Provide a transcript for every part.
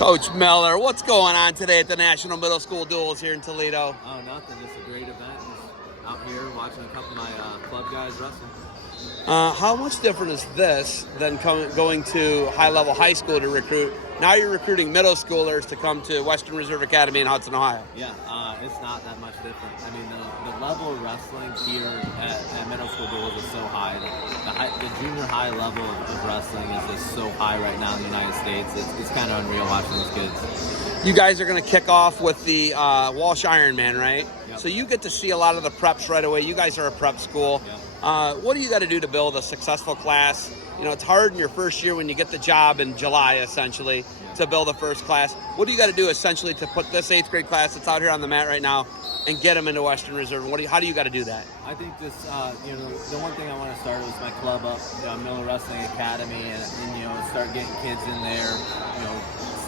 Coach Miller, what's going on today at the National Middle School Duels here in Toledo? Oh, nothing. Just a great event. Just out here watching a couple of my club guys wrestle. How much different is this than going to high-level high school to recruit? Now you're recruiting middle schoolers to come to Western Reserve Academy in Hudson, Ohio. Yeah, it's not that much different. I mean, the level of wrestling here at middle school duels is so high. The junior high level of wrestling is just so high right now in the United States. It's kind of unreal watching these kids. You guys are going to kick off with the Walsh Ironman, right? Yep. So you get to see a lot of the preps right away. You guys are a prep school. Yep. What do you got to do to build a successful class? You know, it's hard in your first year when you get the job in July, essentially, to build a first class. What do you got to do, essentially, to put this 8th grade class that's out here on the mat right now and get them into Western Reserve? How do you got to do that? I think just, the one thing I want to start with my club up, Miller Wrestling Academy, and start getting kids in there,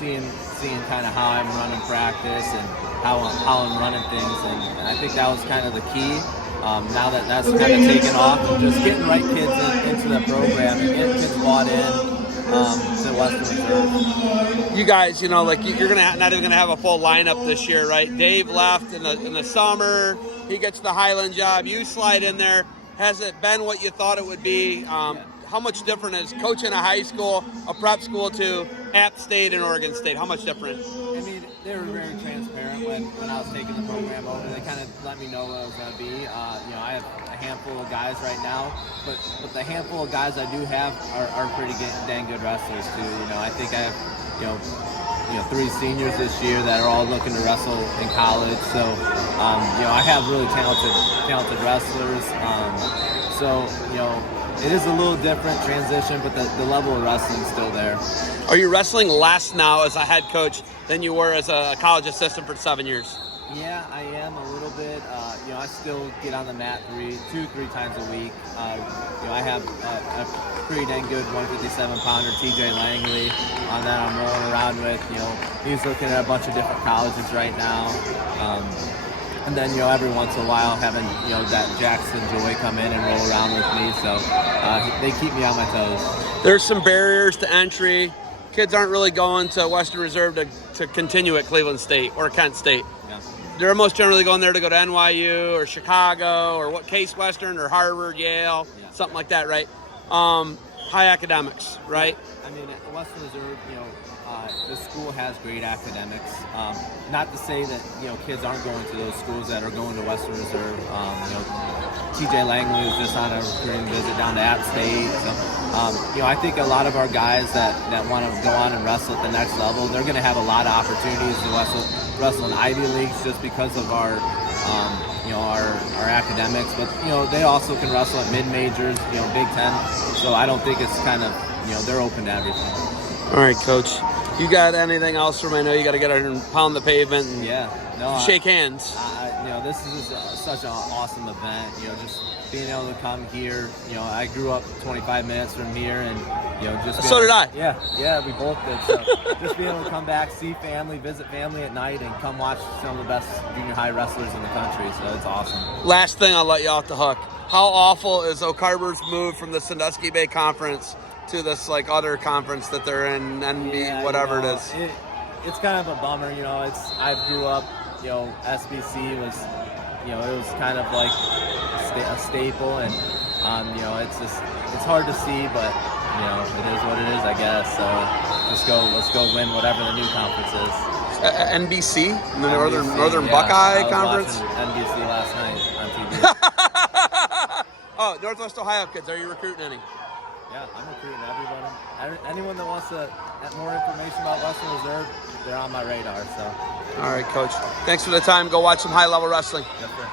seeing kind of how I'm running practice and how I'm running things. And I think that was kind of the key. Now that's kind of taken off, just getting right kids into the program and getting kids bought in to Western Reserve. You guys, you're not even gonna have a full lineup this year, right? Dave left in the summer. He gets the Highland job. You slide in there. Has it been what you thought it would be? How much different is coaching a high school, a prep school, to App State and Oregon State? How much different? I mean, they were very transparent when I was taking the program over. They kind of let me know what it was going to be. I have a handful of guys right now, but the handful of guys I do have are pretty dang good wrestlers too. I think I have 3 seniors this year that are all looking to wrestle in college. So I have really talented wrestlers. It is a little different transition, but the level of wrestling is still there. Are you wrestling less now as a head coach than you were as a college assistant for 7 years? Yeah, I am a little bit. I still get on the mat 2-3 times a week. I have a pretty dang good 157-pounder, TJ Langley, that I'm rolling around with. He's looking at a bunch of different colleges right now. And then, every once in a while having, that Jackson Joy come in and roll around with me. So they keep me on my toes. There's some barriers to entry. Kids aren't really going to Western Reserve to continue at Cleveland State or Kent State. Yeah. They're most generally going there to go to NYU or Chicago or Case Western or Harvard, Yale, something like that, right? High academics, right? I mean, at Western Reserve, the school has great academics. Not to say that kids aren't going to those schools that are going to Western Reserve. TJ Langley was just on a recruiting visit down to App State. So, I think a lot of our guys that want to go on and wrestle at the next level, they're going to have a lot of opportunities to wrestle in Ivy Leagues just because of our academics. But they also can wrestle at mid majors, Big Ten. So I don't think it's kind of they're open to everything. All right, Coach. You got anything else from? I know you got to get out and pound the pavement and shake hands. This is such an awesome event. Just being able to come here. I grew up 25 minutes from here, and So did I. Yeah, we both did. So just being able to come back, see family, visit family at night, and come watch some of the best junior high wrestlers in the country. So it's awesome. Last thing, I'll let you off the hook. How awful is Oak Harbor's move from the Sandusky Bay Conference to this other conference that they're in, whatever it is? It's kind of a bummer. I grew up. SBC was, it was kind of like a staple, and it's hard to see, but it is what it is, I guess. So let's go win whatever the new conference is. NBC, the NBC, Northern Buckeye Conference. NBC last night on TV. Oh, Northwest Ohio kids, are you recruiting any? Yeah, I'm recruiting everybody. Anyone that wants to have more information about Western Reserve, they're on my radar. So. All right, Coach. Thanks for the time. Go watch some high-level wrestling. Yes, sir.